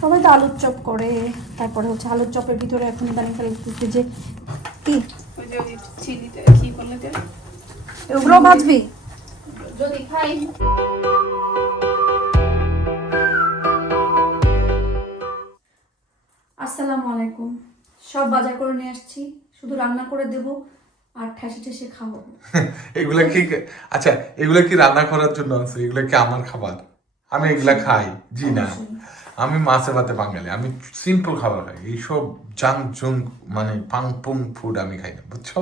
সবাই তো আলুর চপ করে, তারপরে হচ্ছে আলুর চপের ভিতরে এখন ইদানিং ফেলতেছে যে কি চিলিতে কি করলে ওগুলো ভাজবি যদি খাই। আসসালামু আলাইকুম। সব বাজার করে নিয়ে আসছি, শুধু রান্না করে দেব আর ঠেসে ঠেসে খাবো। এগুলা কি আচ্ছা এগুলা কি রান্না করার জন্য আছে? এগুলা কি আমার খাবার? আমি এগুলা খাই? জি না, আমি মাছে ভাতে বাঙালি, আমি সিম্পল খাবার খাই। এইসব জাঙ্ক জুঙ্ক মানে পাং পুং ফুড আমি খাই না, বুঝছো?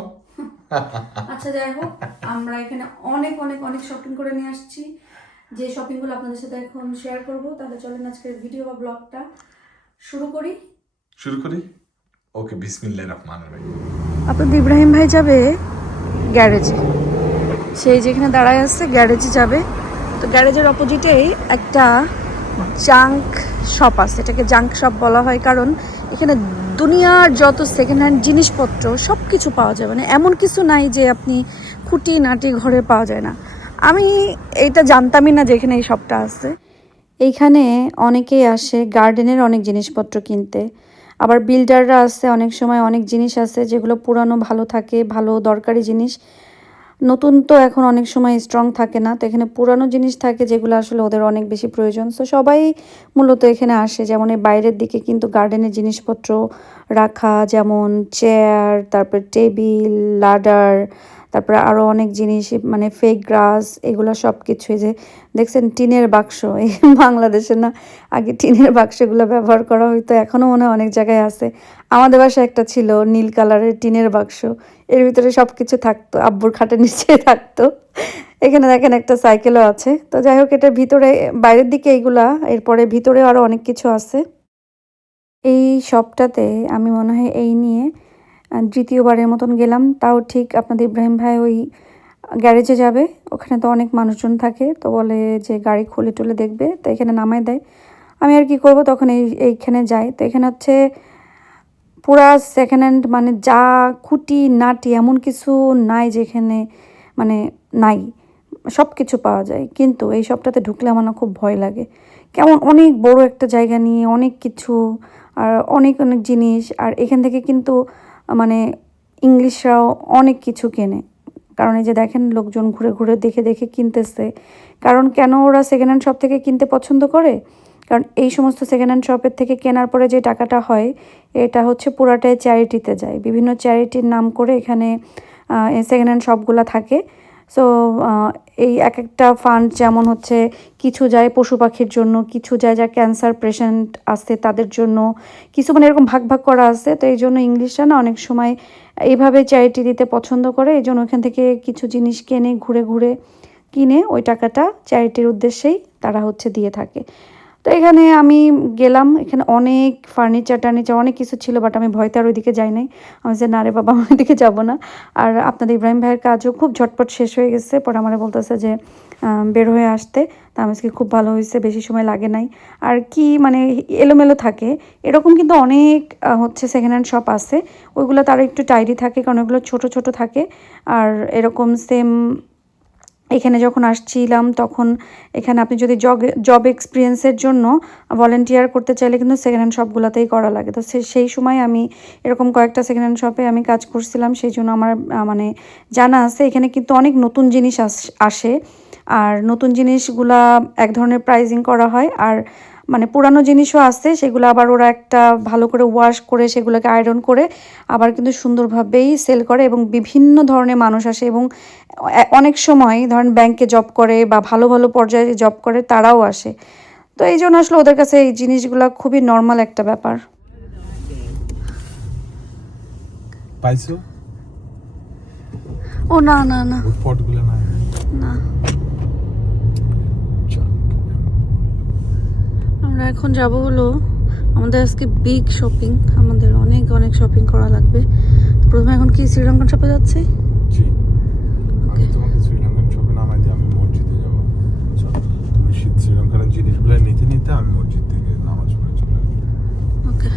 আচ্ছা যাই হোক, আমরা এখানে অনেক অনেক অনেক শপিং করে নিয়ে আসছি, যে শপিংগুলো আপনাদের সাথে এখন শেয়ার করব। তাহলে চলেন আজকের ভিডিও বা ব্লগটা শুরু করি। ওকে, বিসমিল্লাহির রহমানির রহিম। আপনাদের ইব্রাহিম ভাই যাবে গ্যারেজে, সেই যেখানে দাঁড়ায় আছে গ্যারেজে যাবে। তো গ্যারেজের অপোজিটেই একটা জাঙ্ক শপ আছে, এটাকে জাঙ্ক শপ বলা হয় কারণ এখানে দুনিয়ার যত সেকেন্ড হ্যান্ড জিনিসপত্র সব কিছু পাওয়া যায়, মানে এমন কিছু নাই যে আপনি খুঁটি নাটি ঘরে পাওয়া যায় না। আমি এইটা জানতামই না যে এখানে এই শপটা আছে। এইখানে অনেকেই আসে গার্ডেনের অনেক জিনিসপত্র কিনতে, আবার বিল্ডাররা আছে, অনেক সময় অনেক জিনিস আছে যেগুলো পুরানো ভালো থাকে, ভালো দরকারি জিনিস। নতুন তো এখন অনেক সময় স্ট্রং থাকে না, তো এখানে পুরানো জিনিস থাকে যেগুলো আসলে ওদের অনেক বেশি প্রয়োজন। তো সবাই মূলত এখানে আসে। যেমন এই বাইরের দিকে কিন্তু গার্ডেনের জিনিসপত্র রাখা, যেমন চেয়ার, তারপর টেবিল, লাডার, তারপরে আরও অনেক জিনিস, মানে ফেক গ্রাস, এগুলো সব কিছু। যে দেখছেন টিনের বাক্স, এই বাংলাদেশে না আগে টিনের বাক্সগুলো ব্যবহার করা হইতো, এখনও মনে হয় অনেক জায়গায় আছে। আমাদের বাসায় একটা ছিল নীল কালারের টিনের বাক্স, এর ভিতরে সব কিছু থাকতো, আব্বুর খাটের নিচে থাকতো। এখানে দেখেন একটা সাইকেলও আছে। তো যাই হোক, এটার ভিতরে বাইরের দিকে এইগুলা, এরপরে ভিতরে আরও অনেক কিছু আছে। এই শপটাতে আমি মনে হয় এই নিয়ে দ্বিতীয়বারের মতন গেলাম। তাও ঠিক আপনাদের ইব্রাহিম ভাই ওই গ্যারেজে যাবে, ওখানে তো অনেক মানুষজন থাকে, তো বলে যে গাড়ি খুলে টুলে দেখবে, তো এখানে নামায় দেয়। আমি আর কি করব, তখন এইখানে যাই। তো এখানে হচ্ছে পুরা সেকেন্ড হ্যান্ড, মানে যা খুঁটি নাটি এমন কিছু নাই যেখানে মানে নাই, সব কিছু পাওয়া যায়। কিন্তু এই সবটাতে ঢুকলে আমার না খুব ভয় লাগে, কেমন অনেক বড় একটা জায়গা নিয়ে অনেক কিছু আর অনেক অনেক জিনিস। আর এখান থেকে কিন্তু মানে ইংলিশরাও অনেক কিছু কেনে, কারণ এই যে দেখেন লোকজন ঘুরে ঘুরে দেখে দেখে কিনতেছে। কারণ কেন ওরা সেকেন্ড হ্যান্ড শপ থেকে কিনতে পছন্দ করে? কারণ এই সমস্ত সেকেন্ড হ্যান্ড শপের থেকে কেনার পরে যে টাকাটা হয়, এটা হচ্ছে পুরাটাই চ্যারিটিতে যায়। বিভিন্ন চ্যারিটির নাম করে এখানে সেকেন্ড হ্যান্ড শপগুলো থাকে। সো এই এক একটা ফান্ড, যেমন হচ্ছে কিছু যায় পশু পাখির জন্য, কিছু যায় যা ক্যান্সার পেশেন্ট আছে তাদের জন্য, কিছু মানে এরকম ভাগ ভাগ করা আছে। তো এই জন্য ইংলিশরা না অনেক সময় এইভাবে চ্যারিটি দিতে পছন্দ করে, এই জন্য ওখান থেকে কিছু জিনিস কেনে, ঘুরে ঘুরে কিনে ওই টাকাটা চ্যারিটির উদ্দেশ্যেই তারা হচ্ছে দিয়ে থাকে। তো এখানে আমি গেলাম, এখানে অনেক ফার্নিচার টার্নিচার অনেক কিছু ছিল, বাট আমি ভয়তে আর ওইদিকে যাই নাই। আমি যে না রে বাবা, আমি ওইদিকে যাবো না। আর আপনাদের ইব্রাহিম ভাইয়ের কাজও খুব ঝটপট শেষ হয়ে গেছে, পরে আমার বলতেছে যে বের হয়ে আসতে। তা আমি আজকে খুব ভালো হয়েছে, বেশি সময় লাগে নাই। আর কি মানে এলোমেলো থাকে এরকম কিন্তু অনেক হচ্ছে সেকেন্ড হ্যান্ড শপ আছে, ওইগুলো তারা একটু টাইডি থাকে কারণ ওইগুলো ছোটো ছোটো থাকে। আর এরকম সেম এখানে যখন আসছিলাম তখন এখানে আপনি যদি জব এক্সপিরিয়েন্সের জন্য ভলেন্টিয়ার করতে চাইলে কিন্তু সেকেন্ড হ্যান্ড শপগুলোতেই করা লাগে। তো সেই সময় আমি এরকম কয়েকটা সেকেন্ড হ্যান্ড শপে আমি কাজ করছিলাম, সেই জন্য আমার মানে জানা আছে। এখানে কিন্তু অনেক নতুন জিনিস আসে, আর নতুন জিনিসগুলা এক ধরনের প্রাইজিং করা হয়, আর মানে পুরানো জিনিসও আছে, সেগুলো আবার ওরা একটা ভালো করে ওয়াশ করে সেগুলোকে আয়রন করে আবার কিন্তু সুন্দরভাবেই সেল করে। এবং বিভিন্ন ধরনের মানুষ আসে, এবং অনেক সময় ধরেন ব্যাংকে জব করে বা ভালো ভালো পর্যায়ে জব করে তারাও আসে। তো এই জন্য আসলে ওদের কাছে এই জিনিসগুলো খুবই নর্মাল একটা ব্যাপার। পাইছো? ও না না না পটগুলো না না, আমরা এখন যাব হলো আমাদের আজকে বিগ শপিং, আমাদের অনেক অনেক শপিং করা লাগবে। প্রথমে এখন কি শ্রীলঙ্কান শপে যাচ্ছে? জি, আমি তোমাকে শ্রীলঙ্কান শপে নামাই দিয়ে আমি মসজিদে যাবো। তুমি শ্রীলঙ্কান জিনিসগুলো নিতে নিতে আমি মসজিদ থেকে নামাজ পড়ে চলে আসবো। ওকে।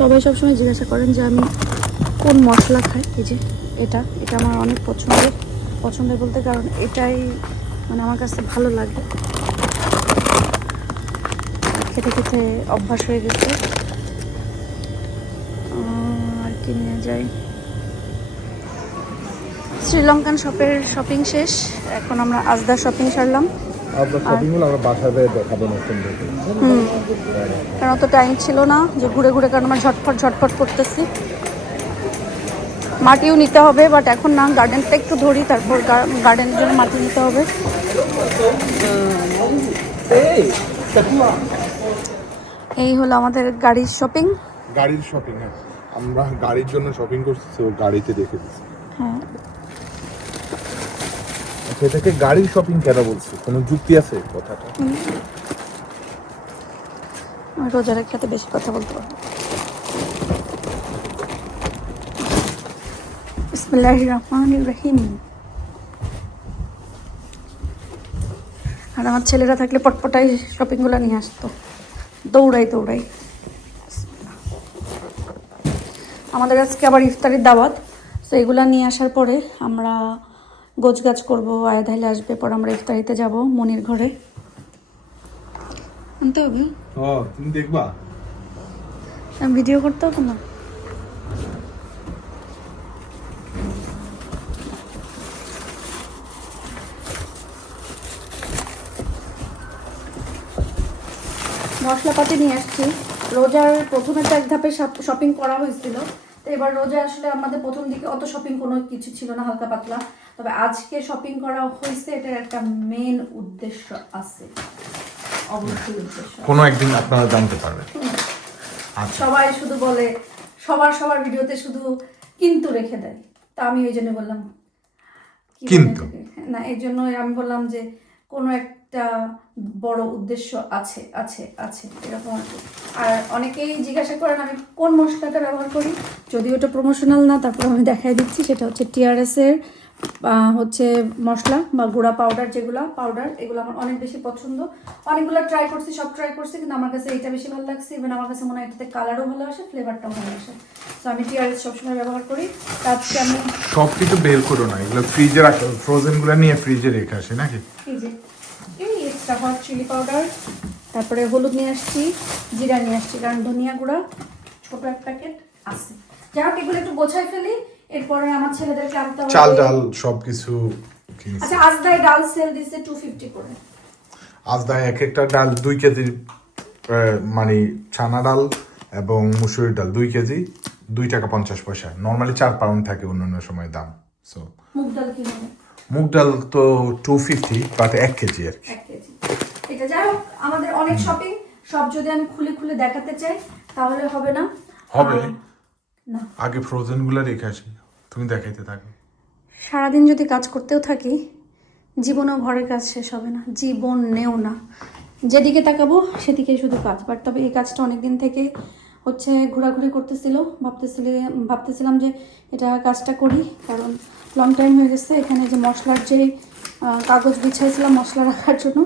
সবাই সবসময় জিজ্ঞাসা করেন যে আমি কোন মশলা খাই। এই যে এটা আমার অনেক পছন্দের বলতে, কারণ এটাই মানে আমার কাছে ভালো লাগে। খেতে খেতে অভ্যাস হয়ে গেছে। আর কি নিয়ে যাই, শ্রীলঙ্কান শপিং শেষ, এখন আমরা আজদা শপিং সারলাম। আমরা বাসায় দেখাবো নতুন দেখে। কারণ অত টাইম ছিল না যে ঘুরে ঘুরে, কারণ আমরা ঝটফট করতেছি। মাটিও নিতে হবে, বাট এখন না, গার্ডেনটা একটু ধরি, তারপর গার্ডেনের জন্য মাটি নিতে হবে। এই হলো আমাদের গাড়ির শপিং। হ্যাঁ, আমরা গাড়ির জন্য শপিং করছি, তো গাড়িতে দেখে দিচ্ছি। হ্যাঁ, আচ্ছা, এটাকে গাড়ির শপিং কেন বলছি, কোনো যুক্তি আছে কথাটা? আমি রোজা রেখাতে বেশি কথা বলতে পারবো। বিসমিল্লাহির রহমানির রহিম। আর আমার ছেলেরা থাকলে পটপটাই শপিংগুলো নিয়ে আসতো, দৌড়াই। আমাদের আজকে আবার ইফতারির দাওয়াত, তো এগুলা নিয়ে আসার পরে আমরা গোছগাছ করবো, আয়াধাইলে আসবে, পর আমরা ইফতারিতে যাব মনির ঘরে। আনতে হবে, তুমি দেখবা, ভিডিও করতে হবে না। মশলাপাতি নিয়ে আসছি। রোজার প্রথমে তো এক ধাপে শপিং করা হয়েছিল, তো এবার রোজা আসলে আমাদের প্রথম দিকে অত শপিং কোনো কিছু ছিল না, হালকা পাতলা। তবে আজকে শপিং করা হয়েছে, এটার একটা মেন উদ্দেশ্য আছে, অবশ্যই উদ্দেশ্য। কোনো একদিন আপনারা জানতে পারবেন। সবাই শুধু বলে, সবার ভিডিওতে শুধু কিন্তু রেখে দেয়, তা আমি ওই জন্য বললাম কিন্তু না, এই জন্য আমি বললাম যে কোনো একটা বড় উদ্দেশ্য আছে এরকম আর কি। আর অনেকেই জিজ্ঞাসা করেন আমি কোন মশলাটা ব্যবহার করি, যদিও ওটা প্রমোশনাল না, তারপর আমি দেখাই দিচ্ছি। সেটা হচ্ছে TRS এর হচ্ছে মশলা বা গুঁড়া পাউডার, যেগুলো পাউডার, এগুলো আমার অনেক বেশি পছন্দ। অনেকগুলো ট্রাই করছি, কিন্তু আমার কাছে এইটা বেশি ভালো লাগছে। ইভেন আমার কাছে মনে হয় এটাতে কালারও ভালো আসে, ফ্লেভারটাও ভালো আসে। তো আমি TRS সবসময় ব্যবহার করি। তারপরে আমি সব কিছু বের করো না, এগুলো ফ্রিজে রাখো, ফ্রোজেনগুলো নিয়ে ফ্রিজে রেখে আসি নাকি? এই এক্সট্রা হট চিলি পাউডার, তারপরে হলুদ নিয়ে আসছি, জিরা নিয়ে আসছি, কারণ ধনিয়া গুঁড়া ছোট এক প্যাকেট আছে। যাই হোক, এগুলো একটু গোছাই ফেলি, এরপরে আমার ছেলেদেরকে আনতে হবে চাল ডাল সবকিছু কিনছি। আচ্ছা, আজদায় ডাল সেল দিচ্ছে 250 করে। আজদায় এক একটা ডাল 2 কেজি, মানে ছানা ডাল এবং মুসুরির ডাল 2 কেজি 2 টাকা 50 পয়সা। নর্মালি 4 পাউন্ড থাকে অন্যান্য সময় দাম। সো মুগ ডাল কি হবে? মুগ ডাল তো 250, বাট 1 কেজি আর কি। 1 কেজি। এটা যাই হোক, আমাদের অনেক শপিং, সব যদি আমি খুলে দেখাতে চাই তাহলে হবে না। না, আগে ফ্রোজেন গুলো রেখে আসি, তুমি দেখাইতে থাকো। সারাদিন যদি কাজ করতেও থাকি, জীবনেও ঘরের কাজ শেষ হবে না, জীবনেও না। যেদিকে তাকাবো সেদিকেই শুধু কাজ। বাট তবে এই কাজটা অনেক দিন থেকে হচ্ছে ঘোরাঘুরি করতেছিল, ভাবতেছিলাম যে এটা কাজটা করি, কারণ লং টাইম হয়ে গেছে। এখানে যে মশলার যে কাগজ বিছাইছিলাম মশলা রাখার জন্য,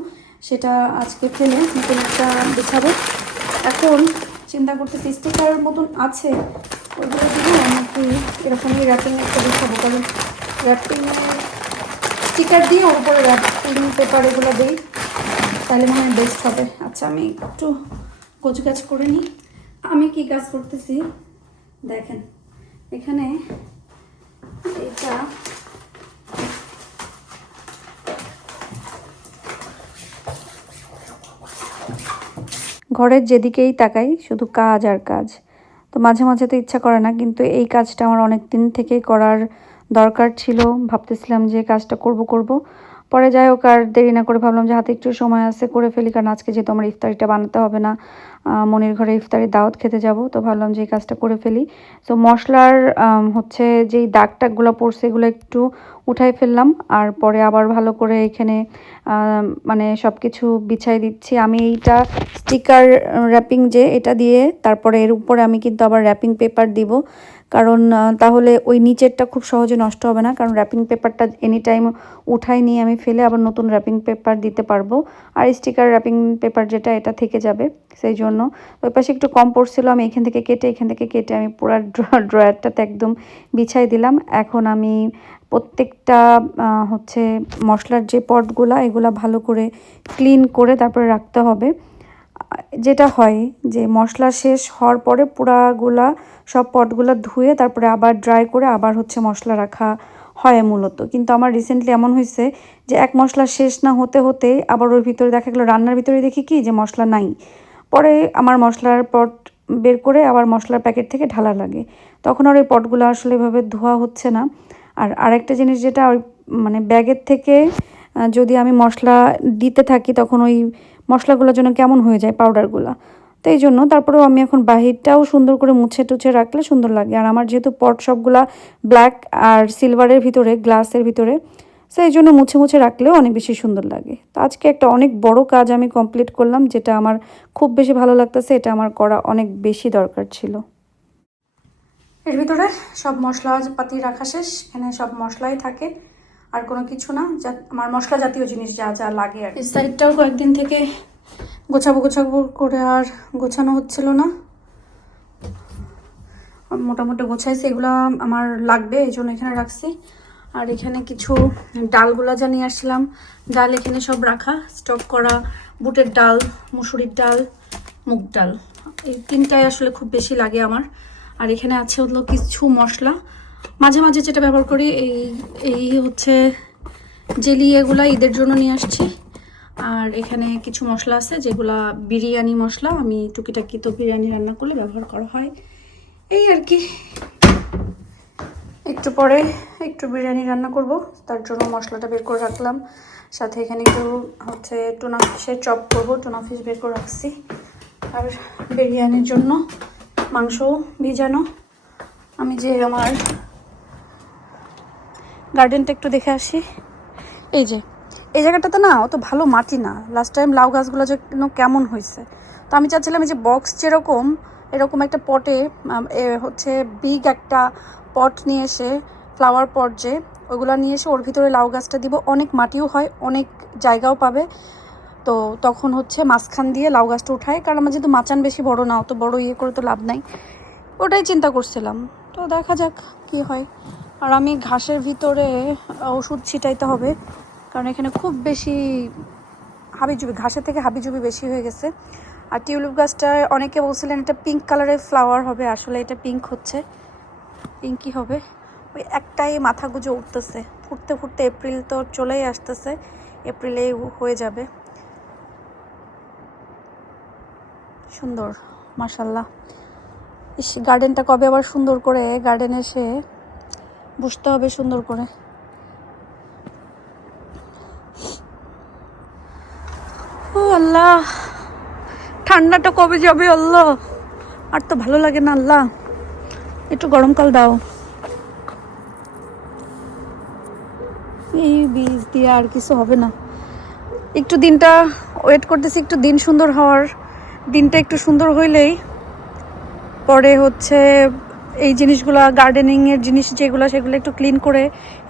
সেটা আজকে ফেলে নতুন একটা বিছাবো। এখন চিন্তা করতেছি স্টিকারের মতন আছে, ওইগুলো দিয়ে আমাকে এরকমই র্যাপিং একটা বিছাবো, কারণ র্যাপিংয়ের স্টিকার দিয়ে ওর উপরে র্যাপিং পেপার এগুলো দিই, তাহলে মনে হয় বেস্ট হবে। আচ্ছা, আমি একটু গোছগাছ করে নিই। আমি কি কাজ করতেছি দেখেন, এখানে এটা ঘরের যেদিকেই তাকাই শুধু কাজ আর কাজ। তো মাঝে মাঝে তো ইচ্ছা করে না, কিন্তু এই কাজটা আমার অনেক দিন থেকেই করার দরকার ছিল। ভাবতেছিলাম যে কাজটা করব, পরে যাই হোক আর দেরি না করে ভাবলাম যে হাতে একটু সময় আছে, করে ফেলি। কারণ আজকে যেহেতু আমার ইফতারিটা বানাতে হবে না, মনির ঘরে ইফতারি দাওয়াত খেতে যাব, তো ভাবলাম যে এই কাজটা করে ফেলি। তো মশলার হচ্ছে যেই দাগ টাগগুলো পড়ছে এগুলো একটু উঠাই ফেললাম, আর পরে আবার ভালো করে এখানে মানে সব কিছু বিছাই দিচ্ছি। আমি এইটা স্টিকার র্যাপিং যে এটা দিয়ে, তারপরে এর উপরে আমি কিন্তু আবার র্যাপিং পেপার দিব, কারণ তাহলে ওই নিচেরটা খুব সহজে নষ্ট হবে না। কারণ র্যাপিং পেপারটা এনি টাইম উঠাই নিয়ে আমি ফেলে আবার নতুন র্যাপিং পেপার দিতে পারবো, আর স্টিকার র্যাপিং পেপার যেটা এটা থেকে যাবে। সেই জন্য ওই পাশে একটু কম পড়ছিল, আমি এখান থেকে কেটে আমি পুরো ড্রয়ারটাতে একদম বিছাই দিলাম। এখন আমি প্রত্যেকটা হচ্ছে মশলার যে পটগুলা এগুলা ভালো করে ক্লিন করে তারপরে রাখতে হবে। যেটা হয় যে মশলা শেষ হওয়ার পরে পুরাগুলা সব পটগুলা ধুয়ে তারপরে আবার ড্রাই করে আবার হচ্ছে মশলা রাখা হয় মূলত। কিন্তু আমার রিসেন্টলি এমন হয়েছে যে এক মশলা শেষ না হতে হতে আবার ওর ভিতরে দেখা গেলো রান্নার ভিতরে দেখি কি যে মশলা নাই, পরে আমার মশলার পট বের করে আবার মশলার প্যাকেট থেকে ঢালা লাগে, তখন আর ওই পটগুলো আসলে এভাবে ধোয়া হচ্ছে না। আর আরেকটা জিনিস যেটা ওই মানে ব্যাগের থেকে যদি আমি মশলা দিতে থাকি তখন ওই মশলাগুলো যেন কেমন হয়ে যায় পাউডারগুলো, তো এই জন্য তারপরেও আমি এখন বাহিরটাও সুন্দর করে মুছে টুছে রাখলে সুন্দর লাগে। আর আমার যেহেতু পট সবগুলা ব্ল্যাক আর সিলভারের ভিতরে গ্লাসের ভিতরে, সো এই জন্য মুছে মুছে রাখলেও অনেক বেশি সুন্দর লাগে। তো আজকে একটা অনেক বড় কাজ আমি কমপ্লিট করলাম, যেটা আমার খুব বেশি ভালো লাগতেছে, এটা আমার করা অনেক বেশি দরকার ছিল। এর ভিতরে সব মশলাপাতি রাখা শেষ, এখানে সব মশলাই থাকে আর কোনো কিছু না, যা আমার মশলা জাতীয় জিনিস যা যা লাগে। আর এই সাইডটাও কয়েকদিন থেকে গোছাবো গোছাবো করে আর গোছানো হচ্ছিল না, মোটামুটি গোছাইছি, এগুলো আমার লাগবে এই জন্য এখানে রাখছি। আর এখানে কিছু ডালগুলা যা নিয়ে আসছিলাম, ডাল এখানে সব রাখা স্টক করা, বুটের ডাল, মুসুরির ডাল, মুগ ডাল, এই তিনটাই আসলে খুব বেশি লাগে আমার। আর এখানে আছে হলো কিছু মশলা, মাঝে মাঝে যেটা ব্যবহার করি এই হচ্ছে জেলি, এগুলা ঈদের জন্য নিয়ে আসছি। আর এখানে কিছু মশলা আছে যেগুলা বিরিয়ানি মশলা, আমি টুকিটাকি তো বিরিয়ানি রান্না করলে ব্যবহার করা হয়, এই আর কি। একটু পরে একটু বিরিয়ানি রান্না করব, তার জন্য মশলাটা বের করে রাখলাম। সাথে এখানে একটু হচ্ছে টুনা ফিশের চপ করব, টুনা ফিশ বের করে রাখছি। আর বিরিয়ানির জন্য মাংসও ভিজানো। আমি যে আমার গার্ডেনটা একটু দেখে আসি, এই যে এই জায়গাটাতে না অত ভালো মাটি না, লাস্ট টাইম লাউ গাছগুলো যেন কেমন হয়েছে। তো আমি চাচ্ছিলাম এই যে বক্স যেরকম এরকম একটা পটে হচ্ছে বিগ একটা পট নিয়ে এসে, ফ্লাওয়ার পট যে ওইগুলো নিয়ে এসে ওর ভিতরে লাউ গাছটা দিব, অনেক মাটিও হয়, অনেক জায়গাও পাবে। তো তখন হচ্ছে মাঝখান দিয়ে লাউ গাছটা উঠায়, কারণ আমার যেহেতু মাচান বেশি বড় না, অত বড় ইয়ে করে তো লাভ নাই, ওটাই চিন্তা করছিলাম। তো দেখা যাক কি হয়। আর আমি ঘাসের ভিতরে ওষুধ ছিটাইতে হবে, কারণ এখানে খুব বেশি হাবিজুবি, ঘাসের থেকে হাবিজুবি বেশি হয়ে গেছে। আর টিউলিপ গাছটায় অনেকে বলছিলেন এটা পিঙ্ক কালারের ফ্লাওয়ার হবে, আসলে এটা পিঙ্ক হচ্ছে, পিঙ্কই হবে। ওই একটাই মাথা গুঁজে উঠতেছে, ফুটতে ফুটতে এপ্রিল তো চলেই আসতেছে, এপ্রিলেই হয়ে যাবে। সুন্দর মাশাল্লাহ। ইস, গার্ডেনটা কবে আবার সুন্দর করে গার্ডেনে এসে বসতে হবে সুন্দর করে। ও আল্লাহ, ঠান্ডাটা কবে যাবে আল্লাহ, আর তো ভালো লাগে না আল্লাহ, একটু গরমকাল দাও। এই বীজ দিয়ে আর কিছু হবে না, একটু দিনটা ওয়েট করতেছি, একটু দিন সুন্দর হওয়ার, দিনটা একটু সুন্দর হইলেই পরে হচ্ছে এই জিনিসগুলা গার্ডেনিংয়ের জিনিস যেগুলো সেগুলো একটু ক্লিন করে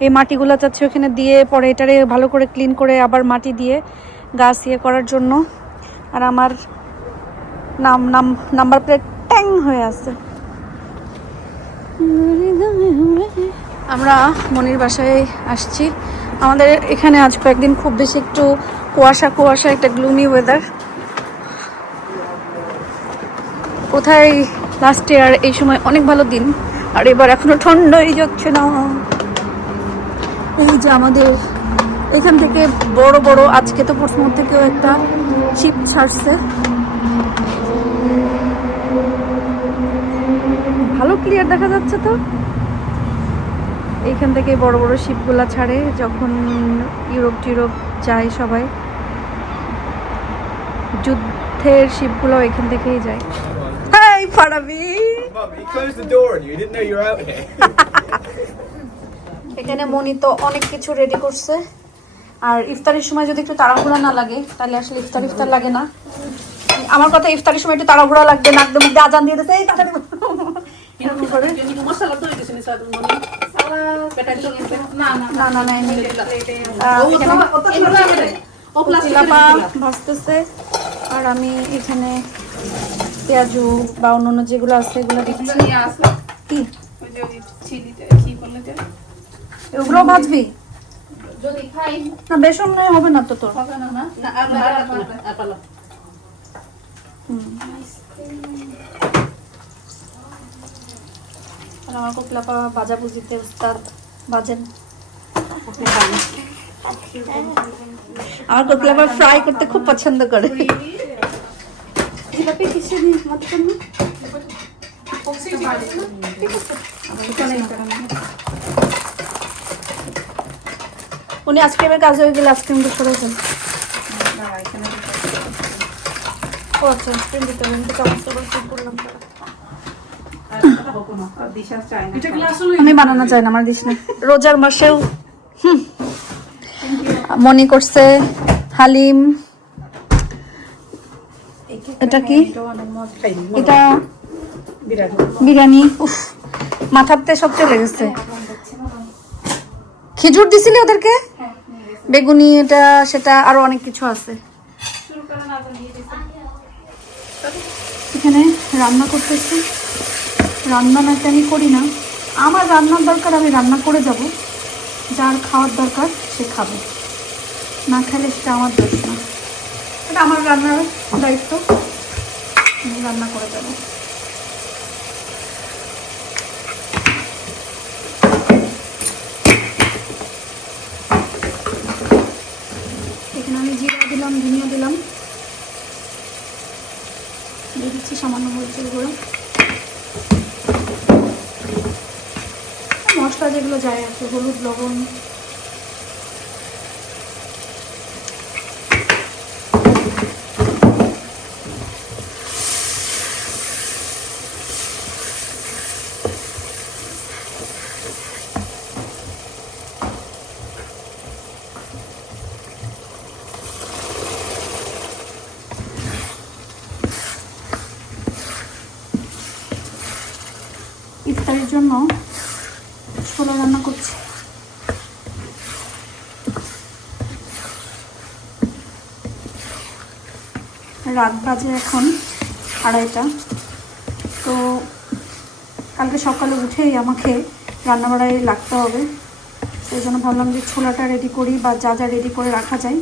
এই মাটিগুলো চাচ্ছে ওখানে দিয়ে, পরে এটারে ভালো করে ক্লিন করে আবার মাটি দিয়ে গাছ ইয়ে করার জন্য। আর আমার নাম্বার প্লেট ট্যাং হয়ে আছে। আমরা মনির বাসায় আসছি, আমাদের এখানে আজ কয়েকদিন খুব বেশি একটু কুয়াশা কুয়াশা, একটা গ্লুমি ওয়েদার। কোথায় লাস্ট ইয়ার এই সময় অনেক ভালো দিন, আর এবার এখনো ঠান্ডাই যাচ্ছে না। এই যে আমাদের এখান থেকে বড় বড়, আজকে তো পোর্টসমাউথ থেকেও একটা শিপ ছাড়ছে, ভালো ক্লিয়ার দেখা যাচ্ছে। তো এইখান থেকে বড় বড় শিপগুলা ছাড়ে যখন ইউরোপ টিউরোপ যায় সবাই, যুদ্ধের শিপগুলো এখান থেকেই যায়। Hi Farabi, You closed the door on you. You didn't know you were out here. এখানে মনি তো অনেক কিছু রেডি করছে। আর ইফতারের সময় যদি একটু তাড়াহুড়া না লাগে তাহলে আসলে ইফতার লাগে না। আমার কথা, ইফতারের সময় একটু তাড়াহুড়া লাগবে, নাকদম মধ্যে আজান দিয়ে দিতে এই তাড়াতাড়ি এরকম করে। না চিলাপা ভাজতেছে, আর আমি এখানে পেঁয়াজু বা অন্যান্য যেগুলো আছে এগুলো দিচ্ছি। কি এগুলো ভাজবি? যদি খাই না বেসন নয়, হবে না তো তোর। হবে না, না আর আমার কোকলাপা ভাজা ভুজিতে উস্তাদ ভাজেন। আমার কোকলাপা ফ্রাই করতে খুব পছন্দ করে। উনি আইসক্রিমের কাজ হয়ে গেলে আইসক্রিম দিয়ে করেছেন। ও আচ্ছা, আইসক্রিম দিতে হবে, আমি তো চামচ করলাম। আমি বানানো চাই না, আমার দিস না। রোজার মাসেও মনে করছে হালিম। এটা কি? এটা বিরিয়ানি। উফ, মাথাতে সব চলে গেছে। খেজুর দিছিলি ওদেরকে? বেগুনি, এটা সেটা আরো অনেক কিছু আছে। এখানে রান্না করতেছি। রান্না নাকি আমি করি না, আমার রান্নার দরকার, আমি রান্না করে যাব। যার খাওয়ার দরকার সে খাবে, না খেলে সেটা আমার দোষ না। এটা আমার রান্নার দায়িত্ব, আমি রান্না করে যাব। এখানে আমি জিরা দিলাম, ধনিয়া দিলাম, দিয়ে দিচ্ছি সামান্য মরিচের গুঁড়ো। মশলা যেগুলো যায় আছে, হলুদ, লবণ। ইফতারের জন্য ছোলা রান্না করছি। রাত বাজে এখন 2:30। তো কালকে সকালে উঠেই আমাকে রান্নাবাড়ায় লাগতে হবে, সেই জন্য ভাবলাম যে ছোলাটা রেডি করি বা যা যা রেডি করে রাখা যায়।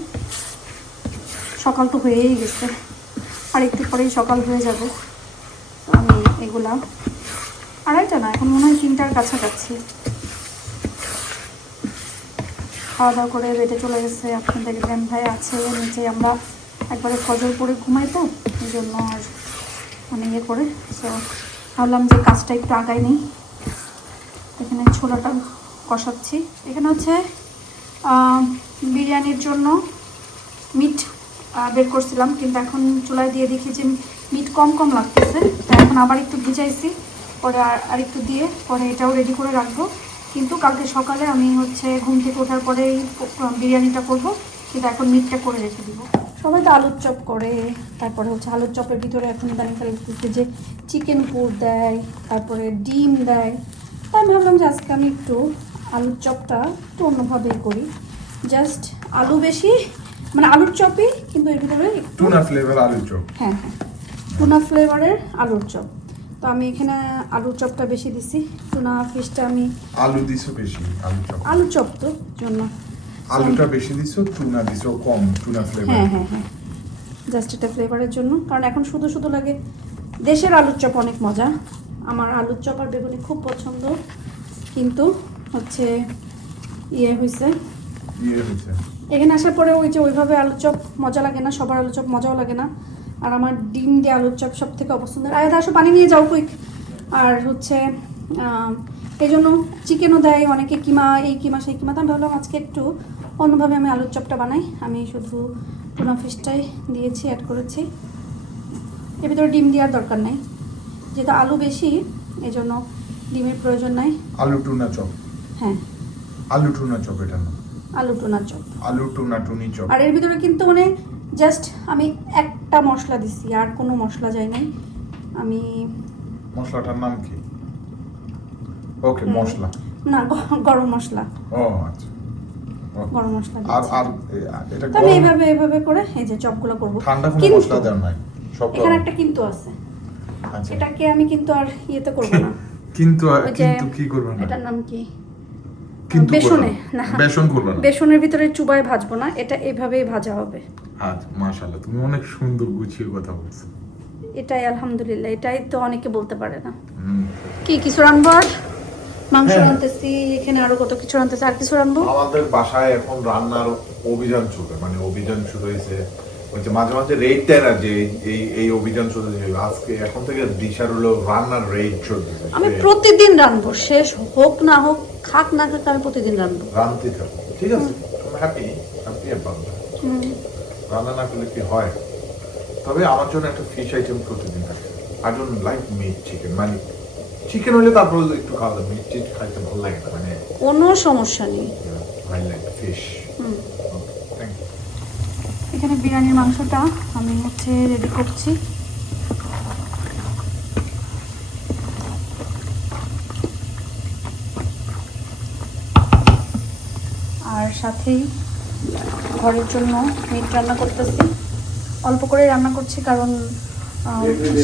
সকাল তো হয়েই গেছে, আর একটু পরেই সকাল হয়ে যাবে। তো আমি এগুলা 2:30 না, এখন মনে হয় 3টার কাছাকাছি। খাওয়া দাওয়া করে বেডে চলে গেছে। আপনি দেখবেন ভাই আছে নিচে, আমরা একবারে ফজর পরে ঘুমাই, তো এই জন্য আর মানে ইয়ে করে। সো ভাবলাম যে কাজটা একটু আগাই নেই। এখানে ছোলাটা কষাচ্ছি। এখানে হচ্ছে বিরিয়ানির জন্য মিট বের করছিলাম, কিন্তু এখন চুলায় দিয়ে দেখি যে মিট কম কম লাগতেছে, তাই এখন আবার একটু ভিজাইছি, পরে আর একটু দিয়ে পরে এটাও রেডি করে রাখবো। কিন্তু কালকে সকালে আমি হচ্ছে ঘুম থেকে ওঠার পরেই বিরিয়ানিটা করব, কিন্তু এখন মিটটা করে রেখে দিব। সবাই তো আলুর চপ করে, তারপরে হচ্ছে আলুর চপের ভিতরে এখন ইদানিং ফেলতেছে যে চিকেন পুর দেয়, তারপরে ডিম দেয়। তাই আমি ভাবলাম যে আজকে আমি একটু আলুর চপটা একটু অন্যভাবে করি। জাস্ট আলু বেশি, মানে আলুর চপই, কিন্তু এর ভিতরে একটু টুনা ফ্লেভার আলুর চপ। হ্যাঁ হ্যাঁ, টুনা ফ্লেভারের আলুর চপ। তো আমি এখানে আলুর চপটা বেশি দিছি, টুনা ফিশটা আমি আলু দিছো বেশি, আলু চপ তো জন্য আলুটা বেশি দিছো, টুনা দিছো কম, টুনা ফ্লেভার। হ্যাঁ হ্যাঁ হ্যাঁ, জাস্ট এটা ফ্লেভারের জন্য। কারণ এখন শুধু শুধু লাগে। দেশের আলুর চপ অনেক মজা, আমার আলুর চপ আর বেগুনি খুব পছন্দ, কিন্তু হচ্ছে ইয়ে হয়েছে এখানে আসার পরে ওই যে ওইভাবে আলুর চপ মজা লাগে না, সবার আলুর চপ মজাও লাগে না। আর আমার ডিম দিয়ে আলুর চপ সব থেকে অপছন্দের। আয়াদা আসো পানি নিয়ে যাও কুইক। আর হচ্ছে এই জন্য চিকেনও দেয় অনেকে, কিমা এই কিমা সেই কিমা। তো আমি ভাবলাম আজকে একটু অন্যভাবে আমি আলুর চপটা বানাই। আমি শুধু টুনা ফিশটাই দিয়েছি, অ্যাড করেছি। এর ভিতরে ডিম দেওয়ার দরকার নাই, যেহেতু আলু বেশি এই জন্য ডিমের প্রয়োজন নাই। আলু টুনা চপ, হ্যাঁ আলু টুনা চপ, এটা না আলু টুনা চপ, আলু টুনা টুনি চপ। আর এর ভিতরে কিন্তু মানে জাস্ট আমি একটা মশলা দিছি, আর কোনো মশলা যায় নাই। আমি মশলাটার নাম কি? ওকে, মশলা না, গরম মশলা। ও আচ্ছা, গরম মশলা আর দিচ্ছি। আর এটা তবে এইভাবে এইভাবে করে এই যে চপগুলো করব। ঠান্ডা কোনো কিন্তু মশলা দেওয়া নাই, সব এখানে একটা কিন্তু আছে, আচ্ছা। এটাকে আমি কিন্তু আর ইয়েতে করব না। কিন্তু ওই যে কিন্তু কি করবেন না? এটার নাম কি? কিন্তু বেসনে না, বেসন করবে না, বেসনের ভিতরে চুবায় ভাজবো না, এটা এইভাবেই ভাজা হবে। আচ্ছা, মাশাআল্লাহ, তুমি অনেক সুন্দর গুছিয়ে কথা বলছো। এটাই আলহামদুলিল্লাহ, এটাই তো অনেকে বলতে পারে না। হুম। কি কিছু রান্নার মাংস হ্যাঁ। রাঁধতেছি, এখানে আরো কত কিছু রাঁধতেছি, আর কিছু রাঁধবো। আমাদের বাসায় এখন রান্নার অভিযান চলবে, মানে অভিযান শুরু হয়েছে, হচ্ছে মাঝে মাঝে রেড দেয় না যে এই অভিযান চলতেছে, আজকে এখন থেকে দিশার হলো রান্নার রেড চলতেছে। আমি প্রতিদিন রাঁধবো, শেষ হোক না হোক, খাক না খাক, আমি প্রতিদিন রাঁধবো। রাঁধতে থাকো, ঠিক আছে? Happy happy about that. রান্না না করলে কি হয়? তবে আমার জন্য একটা ফিশ আইটেম প্রতিদিন থাকে। I don't like meet chicken, মানে চিকেন হলে তারপর একটু খাওয়া যায়, মিট চিট খাইতে ভালো লাগে না, মানে কোনো সমস্যা নেই। ভালো লাগে ফিশ। Thank you. এখানে বিরিয়ানির মাংসটা আমি হচ্ছে রেডি করছি। আর সাথেই ঘরের জন্য মিট রান্না করতেছি, অল্প করে রান্না করছি কারণ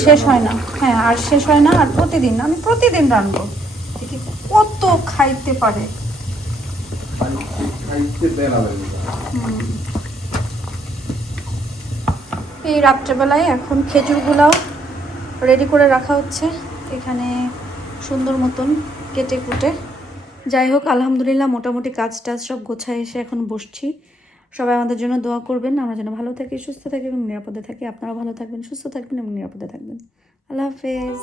শেষ হয় না। হ্যাঁ, আর শেষ হয় না, আর প্রতিদিন আমি প্রতিদিন রান্নাবো, দেখি কত খাইতে পারে। এই রাত্রেবেলায় এখন খেজুরগুলাও রেডি করে রাখা হচ্ছে এখানে সুন্দর মতন কেটে কুটে। যাই হোক, আলহামদুলিল্লাহ মোটামুটি কাজ টাজ সব গোছায় এসে এখন বসছি। সবাই আমাদের জন্য দোয়া করবেন, আমরা যেন ভালো থাকি, সুস্থ থাকি এবং নিরাপদে থাকি। আপনারাও ভালো থাকবেন, সুস্থ থাকবেন এবং নিরাপদে থাকবেন। আল্লাহ হাফেজ।